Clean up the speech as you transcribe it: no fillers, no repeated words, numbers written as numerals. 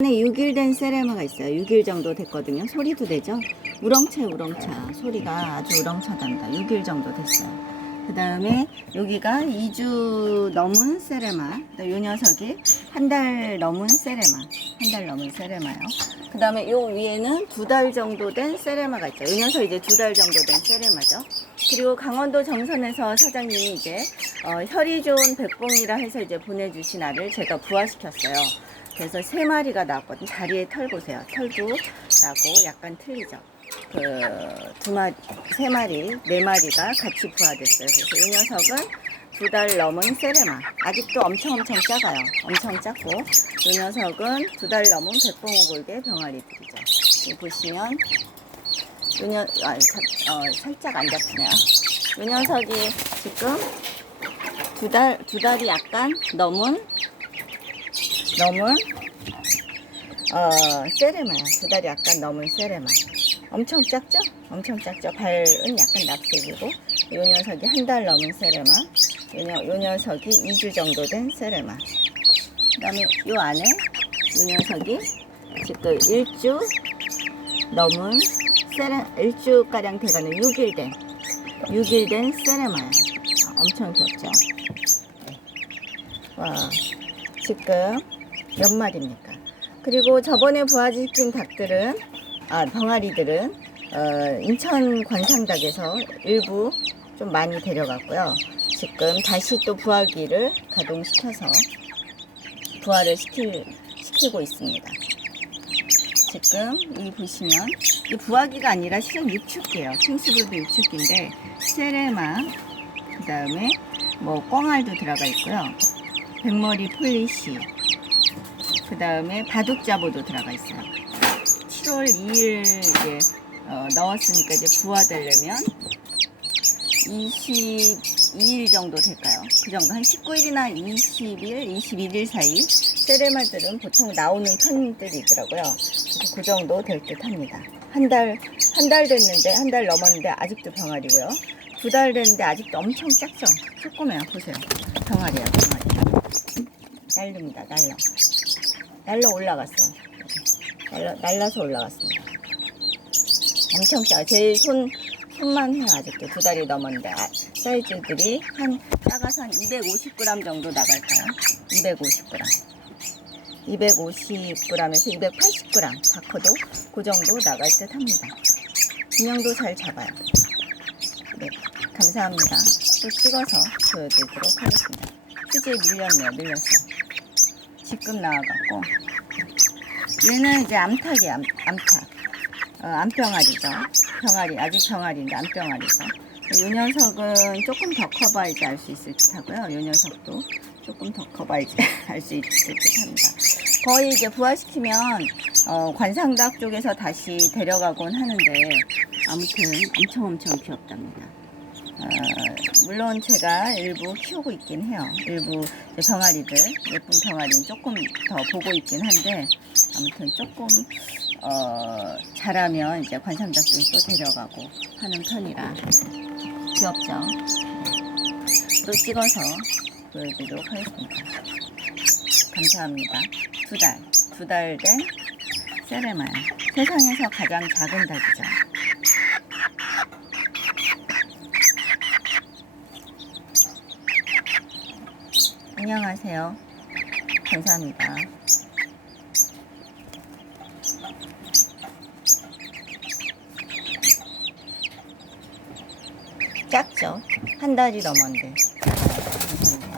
안에 6일 된 세레마가 있어요. 6일 정도 됐거든요. 소리도 되죠? 우렁차 소리가 아주 우렁차답니다. 6일 정도 됐어요. 그 다음에 여기가 2주 넘은 세레마, 이 녀석이 한 달 넘은 세레마요. 그 다음에 요 위에는 2달 정도 된 세레마가 있죠. 이 녀석 이제 2달 정도 된 세레마죠. 그리고 강원도 정선에서 사장님이 이제 혈이 좋은 백봉이라 해서 이제 보내주신 알을 제가 부화시켰어요. 그래서 3마리가 나왔거든요. 다리에 털 보세요. 털도 나고 약간 틀리죠. 그 3마리, 4마리가 같이 부화됐어요. 그래서 이 녀석은 2달 넘은 세레마. 아직도 엄청 작아요. 엄청 작고, 이 녀석은 2달 넘은 백봉오골개 병아리들이죠. 여기 보시면 살짝 안 잡히네요. 이 녀석이 지금 두 달이 약간 넘은 세레마야. 2달이 약간 넘은 세레마. 엄청 작죠? 발은 약간 낙색이고, 요 녀석이 한 달 넘은 세레마, 요 녀석이 2주 정도 된 세레마. 그 다음에 요 안에 요 녀석이 지금 1주 넘은 1주가량 돼가는 6일 된 세레마야. 엄청 귀엽죠? 와, 지금 몇 마리입니까? 그리고 저번에 부화시킨 병아리들은 인천 관상닭에서 일부 좀 많이 데려갔고요. 지금 다시 또 부화기를 가동시켜서 부화를 시키고 있습니다. 지금 이 보시면 이 부화기가 아니라 실은 육축기예요. 킹스브로드 육축기인데 세레마, 그 다음에 꽁알도 들어가 있고요. 백머리 폴리시, 그 다음에 바둑자보도 들어가 있어요. 7월 2일 이제 넣었으니까 이제 부화되려면 22일 정도 될까요? 그 정도, 한 19일이나 20일, 21일 사이 세레마들은 보통 나오는 편들이더라고요. 그래서 그 정도 될 듯 합니다. 한 달 됐는데, 한 달 넘었는데 아직도 병아리고요. 2달 됐는데 아직도 엄청 작죠? 조그매요. 보세요. 병아리예요, 병아리. 날릅니다, 날러 올라갔어요. 날라서 올라갔습니다. 엄청 작아요. 제 손만 해요. 아직도 2달이 넘었는데 사이즈들이 작아서 한 250g 정도 나갈까요? 250g에서 280g 다 커도 그 정도 나갈 듯 합니다. 균형도 잘 잡아요. 네, 감사합니다. 또 찍어서 보여드리도록 하겠습니다. 휴지에 밀렸어요. 지금 나와갖고, 얘는 이제 암탉이에요. 암탉. 암병아리죠. 아직 병아리인데 암병아리죠. 이 녀석은 조금 더 커봐야지 알 수 있을 듯 하고요. 이 녀석도 조금 더 커봐야지 알 수 있을 듯 합니다. 거의 이제 부화시키면 관상닭 쪽에서 다시 데려가곤 하는데, 아무튼 엄청 귀엽답니다. 물론 제가 일부 키우고 있긴 해요. 일부 병아리들, 예쁜 병아리는 조금 더 보고 있긴 한데, 아무튼 조금 자라면 이제 관상닭 쪽에 또 데려가고 하는 편이라 귀엽죠. 또 찍어서 보여드리도록 하겠습니다. 감사합니다. 2달 된 세레마야. 세상에서 가장 작은 닭이죠. 안녕하세요. 감사합니다. 작죠? 한 달이 넘었는데. 감사합니다.